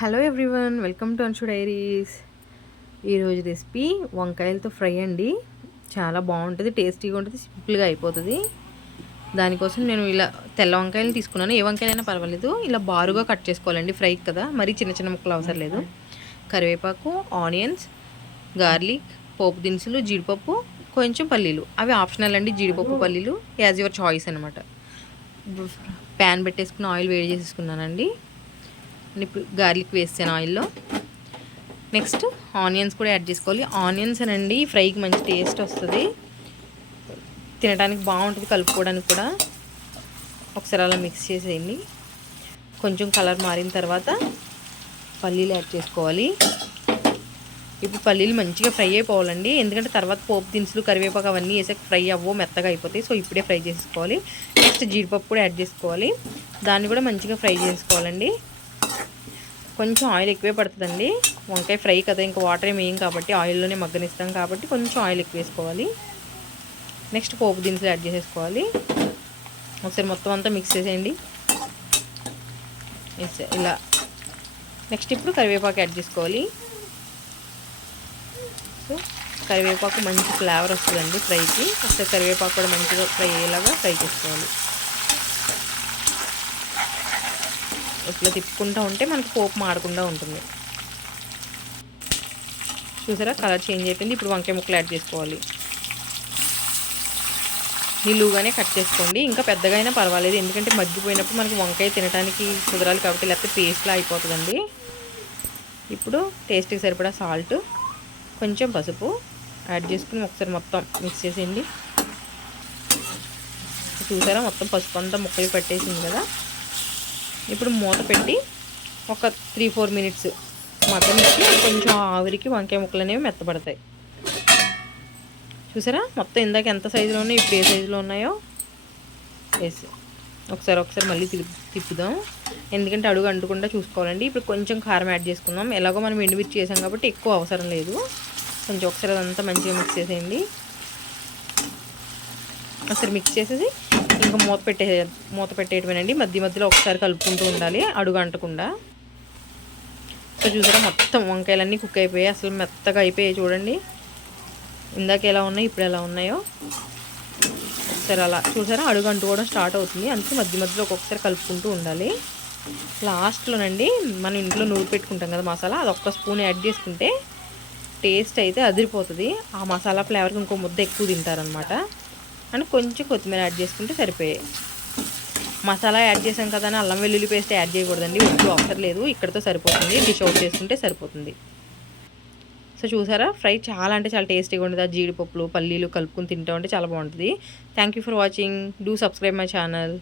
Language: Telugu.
Hello everyone, welcome to Anshu diaries. ఈరోజు రెసిపీ వంకాయలతో ఫ్రై అండి. చాలా బాగుంటుంది, టేస్టీగా ఉంటుంది, సింపుల్గా అయిపోతుంది. దానికోసం నేను ఇలా తెల్ల వంకాయలు తీసుకున్నాను. ఏ వంకాయలైనా పర్వాలేదు, ఇలా బారుగా కట్ చేసుకోవాలండి. ఫ్రై కదా, మరీ చిన్న చిన్న ముక్కలు అవసరం లేదు. కరివేపాకు, ఆనియన్స్, గార్లిక్, పోపు దినుసులు, జీడిపప్పు, కొంచెం పల్లీలు. అవి ఆప్షనల్ అండి. జీడిపప్పు, పల్లీలు యాజ్ యువర్ చాయిస్ అనమాట. ప్యాన్ పెట్టేసుకుని ఆయిల్ వేడి చేసేసుకున్నానండి. ఇప్పుడు గార్లిక్ వేస్తాను ఆయిల్లో. నెక్స్ట్ ఆనియన్స్ కూడా యాడ్ చేసుకోవాలి. ఆనియన్స్ అనండి ఫ్రైకి మంచి టేస్ట్ వస్తుంది, తినడానికి బాగుంటుంది, కలుపుకోవడానికి కూడా. ఒకసారి అలా మిక్స్ చేసేయండి. కొంచెం కలర్ మారిన తర్వాత పల్లీలు యాడ్ చేసుకోవాలి. ఇప్పుడు పల్లీలు మంచిగా ఫ్రై అయిపోవాలండి, ఎందుకంటే తర్వాత పోపు దినుసులు, కరివేపాకు అవన్నీ వేసాక ఫ్రై అవ్వవు, మెత్తగా అయిపోతాయి. సో ఇప్పుడే ఫ్రై చేసుకోవాలి. నెక్స్ట్ జీడిపప్పు కూడా యాడ్ చేసుకోవాలి, దాన్ని కూడా మంచిగా ఫ్రై చేసుకోవాలండి. కొంచెం ఆయిల్ ఎక్కువే పడుతుందండి, వంకాయ ఫ్రై కదా, ఇంకా వాటర్ ఏమి వేయం కాబట్టి ఆయిల్లోనే మగ్గనిస్తాం కాబట్టి కొంచెం ఆయిల్ ఎక్కువ వేసుకోవాలి. నెక్స్ట్ పోపు దినుసులు యాడ్ చేసేసుకోవాలి. ఒకసారి మొత్తం అంతా మిక్స్ చేసేయండి ఇలా. నెక్స్ట్ ఇప్పుడు కరివేపాకు యాడ్ చేసుకోవాలి. సో కరివేపాకు మంచి ఫ్లేవర్ వస్తుందండి ఫ్రైకి. ఒకసారి కరివేపాకు కూడా మంచిగా ఫ్రై అయ్యేలాగా ఫ్రై చేసుకోవాలి. ఇట్లా తిప్పుకుంటూ ఉంటే మనకు పోపు మాడకుండా ఉంటుంది. చూసారా, కలర్ చేంజ్ అయిపోయింది. ఇప్పుడు వంకాయ ముక్కలు యాడ్ చేసుకోవాలి. నిలువుగానే కట్ చేసుకోండి, ఇంకా పెద్దగా అయినా పర్వాలేదు, ఎందుకంటే మగ్గిపోయినప్పుడు మనకి వంకాయ తినడానికి కుదరాలి కాబట్టి, లేకపోతే పేస్ట్లా అయిపోతుందండి. ఇప్పుడు టేస్ట్కి సరిపడా సాల్ట్, కొంచెం పసుపు యాడ్ చేసుకుని ఒకసారి మొత్తం మిక్స్ చేసేయండి. చూసారా, మొత్తం పసుపు అంతా ముక్కలు పట్టేసింది కదా. ఇప్పుడు మూత పెట్టి ఒక 3-4 మినిట్స్ మగ్గనిచ్చి కొంచెం ఆవిరికి వంకాయ ముక్కలు అనేవి మెత్తపడతాయి. చూసారా, మొత్తం ఇందాక ఎంత సైజులో ఉన్నాయో ఇప్పుడు ఏ సైజులో ఉన్నాయో వేసి ఒకసారి మళ్ళీ తిప్పుదాం, ఎందుకంటే అడుగు అంటకుండా చూసుకోవాలండి. ఇప్పుడు కొంచెం కారం యాడ్ చేసుకుందాం. ఎలాగో మనం ఎండుమిర్చి చేసాం కాబట్టి ఎక్కువ అవసరం లేదు. కొంచెం ఒకసారి అదంతా మంచిగా మిక్స్ చేసేయండి. ఒకసారి మిక్స్ చేసేసి ఇంకా మూత పెట్టేయటమేనండి. మధ్యలో ఒకసారి కలుపుకుంటూ ఉండాలి, అడుగు అంటకుండా. సో చూసారా, మొత్తం వంకాయలన్నీ కుక్ అయిపోయాయి, అసలు మెత్తగా అయిపోయాయి. చూడండి, ఇందాక ఎలా ఉన్నాయో ఇప్పుడు ఎలా ఉన్నాయో. ఒకసారి అలా చూసారా, అడుగు అంటుకోవడం స్టార్ట్ అవుతుంది, అందుకే మధ్యలో ఒక్కొక్కసారి కలుపుకుంటూ ఉండాలి. లాస్ట్లోనండి మనం ఇంట్లో నూరు పెట్టుకుంటాం కదా మసాలా, అది ఒక్క స్పూన్ యాడ్ చేసుకుంటే టేస్ట్ అయితే అదిరిపోతుంది. ఆ మసాలా ఫ్లేవర్కి ఇంకో ముద్ద ఎక్కువ తింటారనమాట. అండ్ కొంచెం కొత్తిమీర యాడ్ చేసుకుంటే సరిపోయాయి. మసాలా యాడ్ చేసాం కదా అని అల్లం వెల్లుల్లి పేస్ట్ యాడ్ చేయకూడదండి, ఉప్పు అవసరం లేదు, ఇక్కడితో సరిపోతుంది. డిష్ అవుట్ చేసుకుంటే సరిపోతుంది. సో చూసారా, ఫ్రై చాలా అంటే చాలా టేస్టీగా ఉంటుంది. ఆ జీడిపప్పులు, పల్లీలు కలుపుకొని తింటా ఉంటే చాలా బాగుంటుంది. Thank you for watching. Do subscribe my channel.